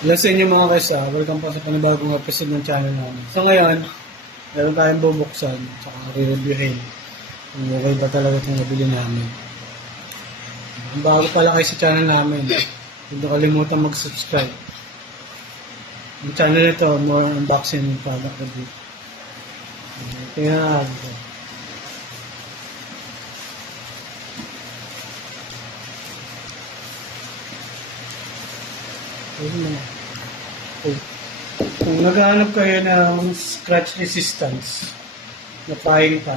Hello sa inyo mga guys, welcome po sa panibagong episode ng channel namin. So ngayon, meron tayong bubuksan, tsaka re-reviewin kung okay ba talaga itong nabili namin. Kung bago pala kayo sa channel namin, hindi kalimutan mag-subscribe. Ang channel nito, more unboxing and product review. Tingnan na natin. Kung naghahanap kayo ng scratch resistance na frying pan,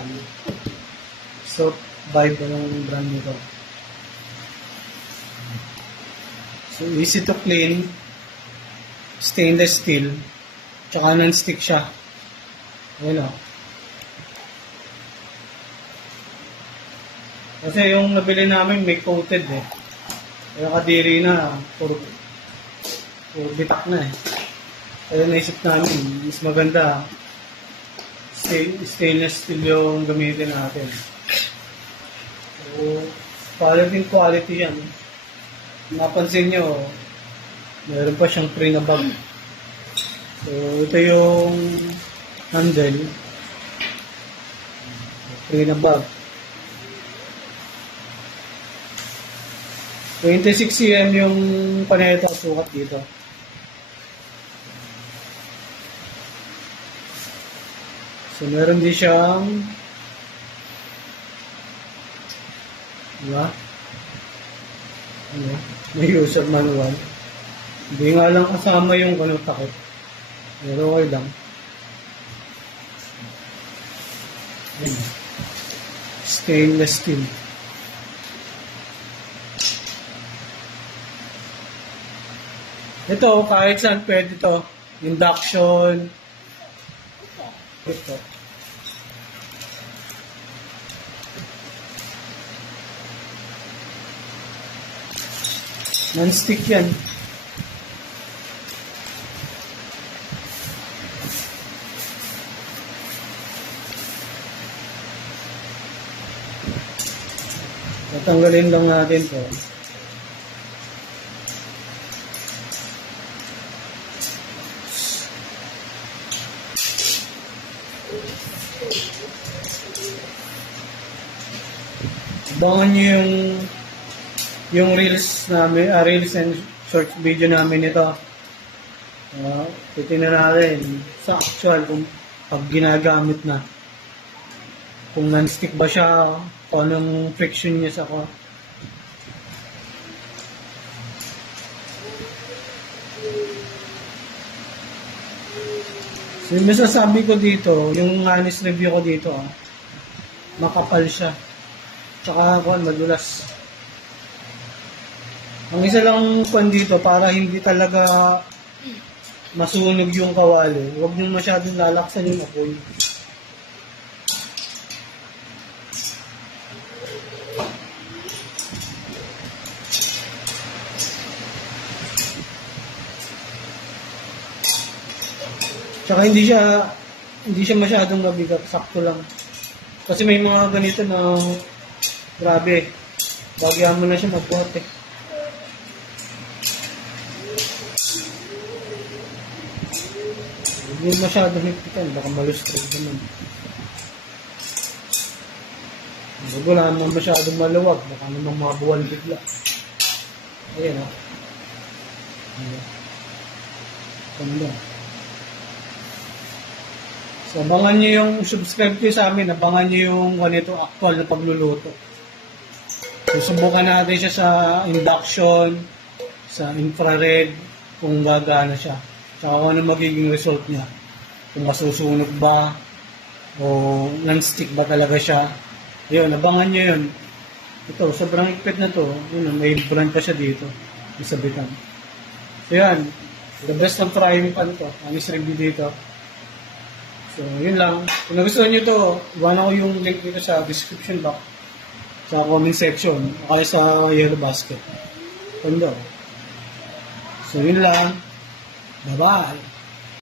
so Vibe ng brand nito. So easy to clean, stainless steel, tsaka non-stick siya. Ayun o. Kasi yung nabili namin may coated eh. Kaya kadiri na, puro bitak na eh. Kaya naisip namin, mas maganda stainless steel yung gamitin natin. So, quality yan. Napansin nyo, meron pa siyang free na bag. So, ito yung handle. Free na bag. 26 cm yung paneta sukat dito. So, meron din siyang diba? May user manual. Hindi nga lang kasama yung takip. Pero okay lang. Stainless steel. Ito, kahit saan pwede ito. Induction. Ito. Non-stick yan. Tatanggalin lang natin to. Abangan nyo yung reels namin, reels and short video namin ito. Titignan natin sa actual kung pag ginagamit na. Kung non-stick ba siya, kung anong friction niya sa ko. So yung masasabi ko dito, yung honest review ko dito, makapal siya. Tsaka madulas. Ang isa lang dito para hindi talaga masunog yung kawali. Huwag nyo masyadong lalaksan yung apoy. Tsaka hindi siya masyadong mabigat, sakto lang. Kasi may mga ganito na grabe. Bagyan mo na siya magbuhat eh. Hindi masyado higpitan, baka malustrate naman. Wala naman masyadong maluwag, baka naman mabuwan bigla. Ayan o. Ganda. So, abangan nyo yung subscribe ko sa amin, abangan nyo yung actual na pagluluto. Susubukan natin siya sa induction, sa infrared, kung gagana siya. Tsaka kung ano magiging result niya. Kung masusunog ba, o non-stick ba talaga siya. Yun, abangan nyo yun. Ito, sobrang higpit na to. Yun, may brand pa siya dito. May sabitan. So yan, the best ng frying pan to. Ang review dito. So, yun lang. Kung nagustuhan nyo to, iwan ko yung link dito sa description box. Sa comment section. O kaya sa yellow basket. Pando. So, yun lang. Bye-bye.